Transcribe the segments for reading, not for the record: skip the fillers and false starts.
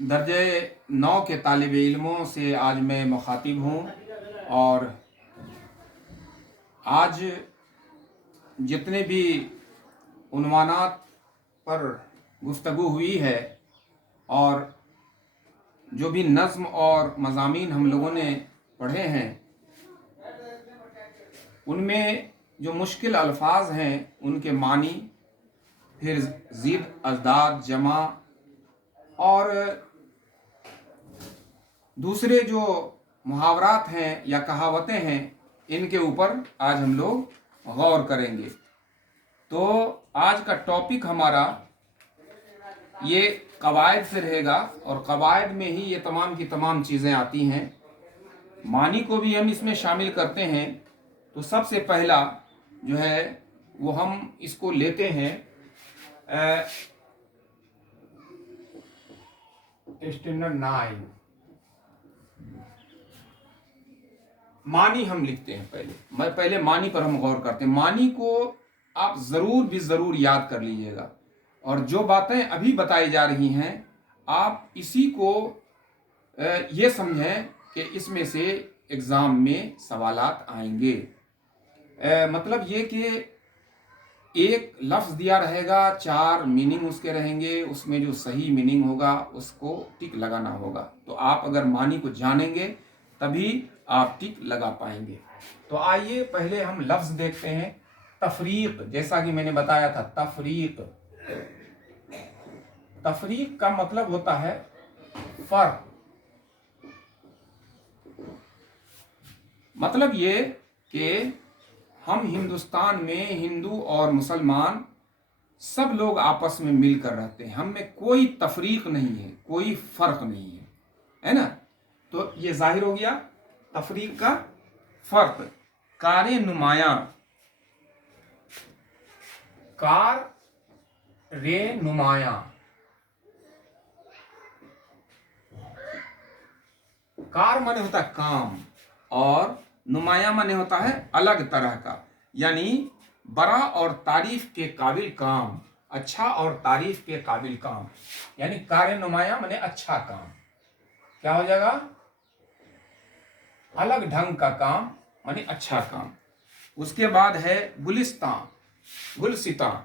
दर्जे 9 के तालिब इल्मों से आज मैं मुखातिब हूँ और आज जितने भी उन्वानात पर गुफ्तगू हुई है और जो भी नज़्म और मज़ामीन हम लोगों ने पढ़े हैं उनमें जो मुश्किल अल्फाज हैं उनके मानी, फिर ज़िद, अज़दाद, जमा और दूसरे जो मुहावरात हैं या कहावतें हैं इनके ऊपर आज हम लोग गौर करेंगे। तो आज का टॉपिक हमारा ये कवायद से रहेगा और कवायद में ही ये तमाम की तमाम चीज़ें आती हैं। मानी को भी हम इसमें शामिल करते हैं। तो सबसे पहला जो है वो हम इसको लेते हैं स्टैंडर्ड 9 मानी हम लिखते हैं। पहले मानी पर हम गौर करते हैं। मानी को आप ज़रूर याद कर लीजिएगा और जो बातें अभी बताई जा रही हैं आप इसी को ये समझें कि इसमें से एग्ज़ाम में सवालात आएंगे। मतलब ये कि एक लफ्ज़ दिया रहेगा, 4 मीनिंग उसके रहेंगे, उसमें जो सही मीनिंग होगा उसको टिक लगाना होगा। तो आप अगर मानी को जानेंगे तभी आप टिक लगा पाएंगे। तो आइए पहले हम लफ्ज़ देखते हैं। तफरीक, जैसा कि मैंने बताया था, तफरीक का मतलब होता है फर्क। मतलब ये कि हम हिंदुस्तान में हिंदू और मुसलमान सब लोग आपस में मिलकर रहते हैं, हम में कोई तफरीक नहीं है, कोई फर्क नहीं है ना। तो ये जाहिर हो गया तफरीक का फर्क। कारे नुमाया, कार रे नुमाया, कार माने होता है काम और नुमाया माने होता है अलग तरह का, यानी बड़ा और तारीफ के काबिल काम, अच्छा और तारीफ के काबिल काम। यानी कार नुमाया माने अच्छा काम। क्या हो जाएगा? अलग ढंग का काम माने अच्छा काम। उसके बाद है गुलिस्तान, गुलसितान।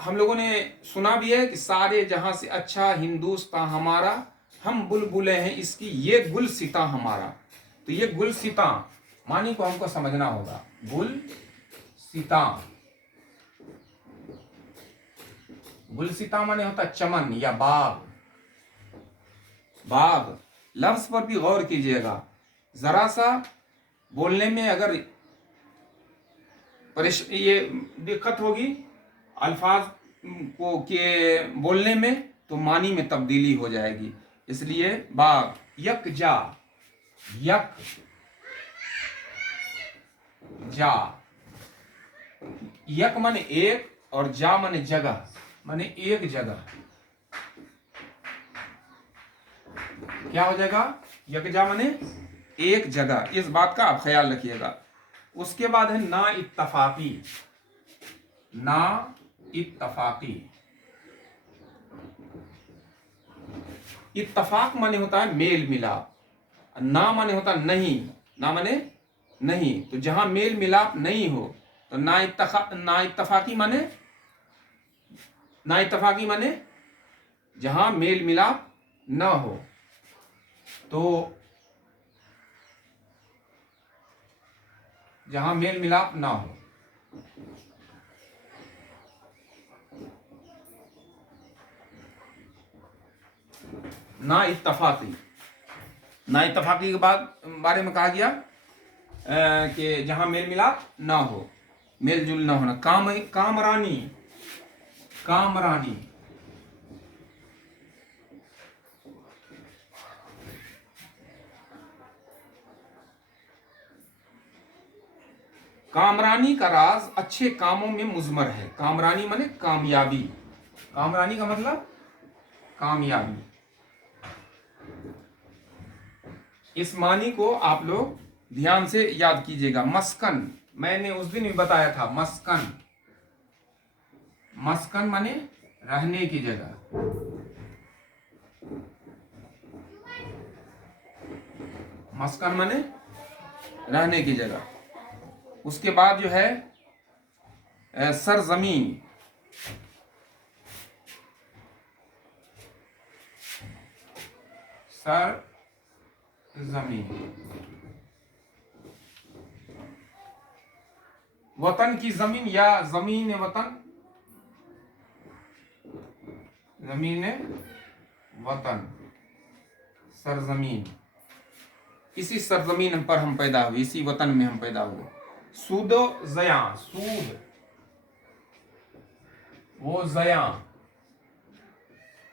हम लोगों ने सुना भी है कि सारे जहां से अच्छा हिंदुस्तान हमारा, हम बुलबुलें हैं इसकी, ये गुलसितां हमारा। तो ये गुलसितां मानी को हमको समझना होगा। गुलसितां, गुलसितां माने होता चमन या बाग। बाग लफ्ज पर भी गौर कीजिएगा। जरा सा बोलने में अगर ये दिक्कत होगी अल्फाज को के बोलने में, तो मानी में तब्दीली हो जाएगी। इसलिए बाग, यकजा, यक जा, यक माने एक और जा माने जगह, माने एक जगह। क्या हो जाएगा? यकजा माने एक जगह। इस बात का आप ख्याल रखिएगा। उसके बाद है ना इत्तफाकी, ना इत्तफाकी। इत्तफाक माने होता है मेल मिलाप, ना माने होता नहीं, ना माने नहीं। तो जहां मेल मिलाप नहीं हो तो ना इत्तफाकी माने, ना इत्तफाकी माने जहां मेल मिलाप न हो। तो जहां मेल मिलाप ना हो, ना इत्तफाकी। ना इत्तफाकी के बारे में कहा गया कि जहां मेल मिलाप ना हो, मेल जुल ना होना। कामरानी, कामरानी। कामरानी का राज अच्छे कामों में मुजमर है। कामरानी माने कामयाबी। कामरानी का मतलब कामयाबी। इस मानी को आप लोग ध्यान से याद कीजिएगा। मस्कन, मैंने उस दिन भी बताया था, मस्कन, मस्कन माने रहने की जगह। मस्कन माने रहने की जगह। उसके बाद जो है सरजमीन, सरजमीन, वतन की जमीन या जमीन वतन, जमीन वतन, सरजमीन। इसी सरजमीन पर हम पैदा हुए, इसी वतन में हम पैदा हुए। सूदो जया, सूद वो जया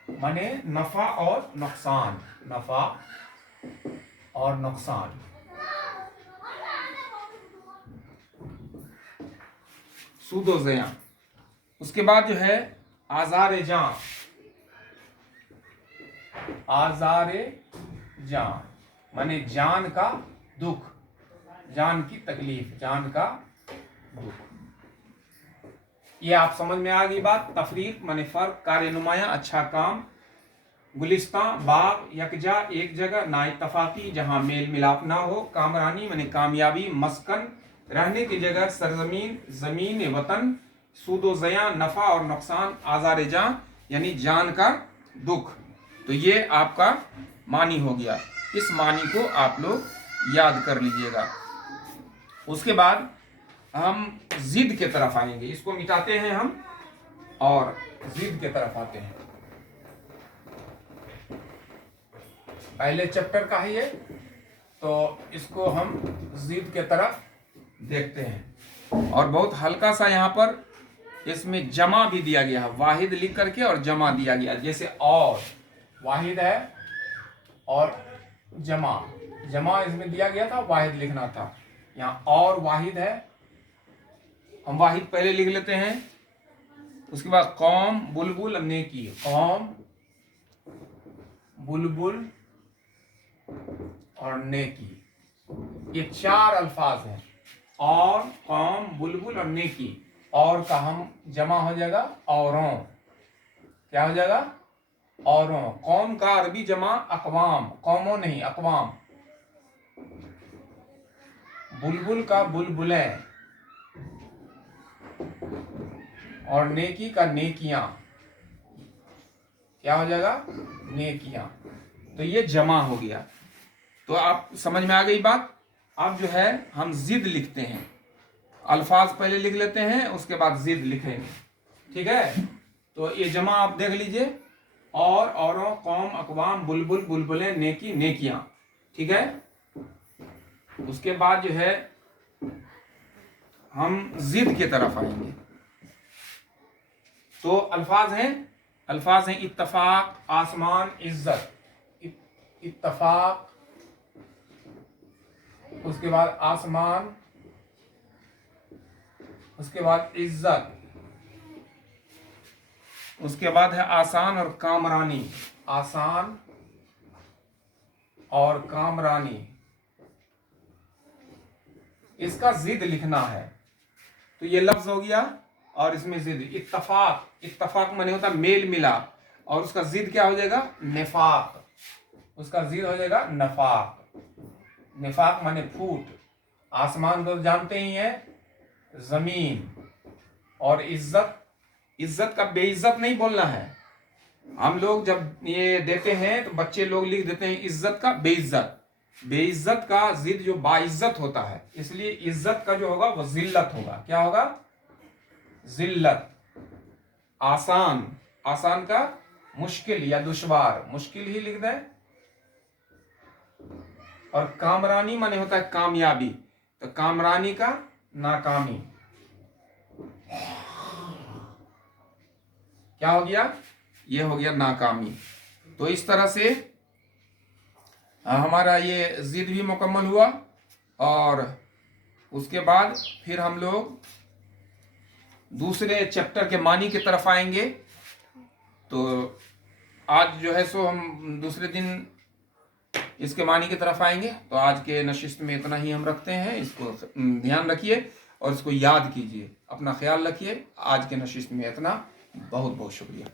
माने नफा और नुकसान, नफा और नुकसान। सूदो जया। उसके बाद जो है आजारे जान, आजारे जान माने जान का दुख, जान की तकलीफ, जान का दुख। ये आप समझ में आ गई बात। तफरीक माने फर्क, कार्य नुमाया, अच्छा काम। गुलिस्तान बाग, यकजा एक जगह, ना इत्तफाकी जहां मेल मिलाप ना हो। कामरानी माने कामयाबी, मस्कन रहने की जगह, सरजमीन जमीन वतन, सूदो जया नफा और नुकसान, आजारे जान यानी जान का दुख। तो ये आपका मानी हो गया। इस मानी को आप लोग याद कर लीजिएगा। उसके बाद हम जिद के तरफ आएंगे, इसको मिटाते हैं हम और जिद के तरफ आते हैं। पहले चैप्टर का है ये, तो इसको हम जिद के तरफ देखते हैं। और बहुत हल्का सा यहाँ पर इसमें जमा भी दिया गया है, वाहिद लिख करके और जमा दिया गया। जैसे और वाहिद है और जमा, जमा इसमें दिया गया था, वाहिद लिखना था। यहाँ और वाहिद है, हम वाहिद पहले लिख लेते हैं। उसके बाद कौम बुलबुल नेकी, कौम बुलबुल और नेकी, ये चार अल्फाज हैं। और कौम बुलबुल और नेकी, और का हम जमा हो जाएगा औरों, क्या हो जाएगा औरों। कौम का अरबी जमा अकवाम, कौमों नहीं अकवाम। बुलबुल का बुलबुलें और नेकी का नेकियां, क्या हो जाएगा नेकियां। तो ये जमा हो गया। तो आप समझ में आ गई बात। अब जो है हम जिद लिखते हैं, अल्फाज पहले लिख लेते हैं, उसके बाद जिद लिखेंगे, ठीक है। तो ये जमा आप देख लीजिए, औरों, कौम, अकवाम, बुलबुल, बुलबुलें, नेकी, नेकियां, ठीक है। उसके बाद जो है हम जिद की तरफ आएंगे। तो अल्फाज हैं इत्तफाक, आसमान, इज्जत, इत्तफाक, उसके बाद आसमान, उसके बाद इज्जत, उसके बाद है आसान और कामरानी, आसान और कामरानी। इसका जिद लिखना है। तो ये लफ्ज हो गया और इसमें जिद। इत्तफाक, इत्तफाक माने होता मेल मिलाप, और उसका जिद क्या हो जाएगा निफाक, उसका जिद हो जाएगा नफाक। निफाक माने फूट। आसमान को जानते ही है, जमीन। और इज्जत, इज्जत का बेइज्जत नहीं बोलना है। हम लोग जब ये देते हैं तो बच्चे लोग लिख देते हैं इज्जत का बेइज्जत। बेइज्जत का जिद जो बाइज्जत होता है, इसलिए इज्जत का जो होगा वो जिल्लत होगा। क्या होगा जिल्लत। आसान, आसान का मुश्किल या दुश्वार, मुश्किल ही लिख दें। और कामरानी माने होता है कामयाबी, तो कामरानी का नाकामी। क्या हो गया, ये हो गया नाकामी। तो इस तरह से हमारा ये जिद भी मुकम्मल हुआ। और उसके बाद फिर हम लोग दूसरे चैप्टर के मानी की तरफ आएंगे। तो आज जो है सो हम दूसरे दिन इसके मानी की तरफ आएंगे। तो आज के नशिस्त में इतना ही हम रखते हैं। इसको ध्यान रखिए और इसको याद कीजिए। अपना ख्याल रखिए। आज के नशिस्त में इतना। बहुत बहुत शुक्रिया।